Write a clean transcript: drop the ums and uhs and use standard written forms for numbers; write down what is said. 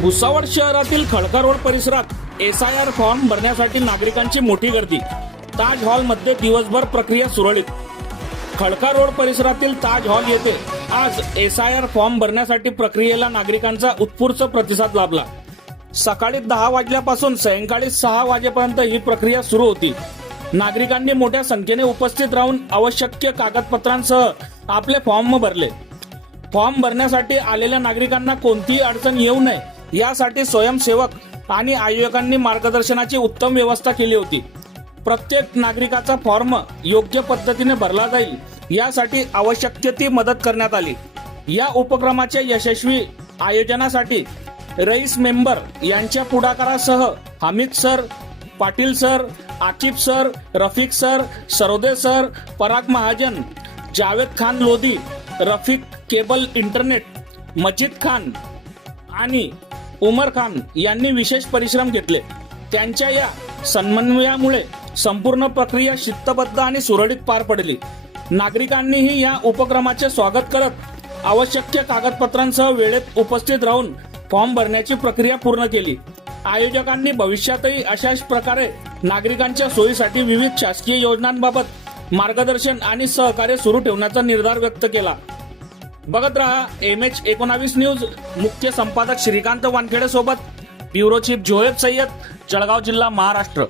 भुसावळ शहरातील खडका रोड परिसरात SIR form भरण्यासाठी नागरिकांची मोठी गर्दी। ताज हॉल मध्ये दिवसभर प्रक्रिया सुरळीत। खडका रोड परिसरातील ताज हॉल येथे आज एसआयआर फॉर्म भरण्यासाठी प्रक्रियेला नागरिकांचा उत्स्फूर्त प्रतिसाद लाभला। सकाळी 10 वाजल्यापासून सायंकाळी 6 वाजेपर्यंत ही प्रक्रिया सुरू होती। नागरिकांनी मोठ्या संख्येने उपस्थित राहून आवश्यक कागदपत्रांसह आपले फॉर्म भरले। फॉर्म भरण्यासाठी आलेल्या नागरिकांना कोणतीही अडचण येऊ नये यासाठी स्वयंसेवक आणि आयोजकांनी मार्गदर्शनाची उत्तम व्यवस्था केली होती। प्रत्येक नागरिकाचा फॉर्म योग्य पद्धतीने भरला जाईल यासाठी आवश्यक ती मदत करण्यात आली। या उपक्रमाच्या यशस्वी आयोजनासाठी रईस मेंबर यांच्या पुढाकारासह Hamid sir, Patil sir, Aqib sir, Rafiq sir, Sarode sir, Parag Mahajan, Javed Khan Lodhi, Rafiq cable internet, Majid Khan आणि उमर खान यांनी विशेष परिश्रम घेतले। त्यांच्या या समन्वयामुळे संपूर्ण प्रक्रिया शिस्तबद्ध आणि सुरळीत पार पडली। नागरिकांनीही या उपक्रमाचे स्वागत करत आवश्यक कागदपत्रांसह वेळेत उपस्थित राहून फॉर्म भरण्याची प्रक्रिया पूर्ण केली। आयोजकांनी भविष्यातही अशाच प्रकारे नागरिकांच्या सोयीसाठी विविध शासकीय योजनांबाबत मार्गदर्शन आणि सहकार्य सुरू ठेवण्याचा निर्धार व्यक्त केला। बघत रहा MH19 न्यूज। मुख्य संपादक श्रीकांत वानखेडे सोबत ब्युरो चीफ जोहेब सय्यद, जळगाव जिल्हा, महाराष्ट्र।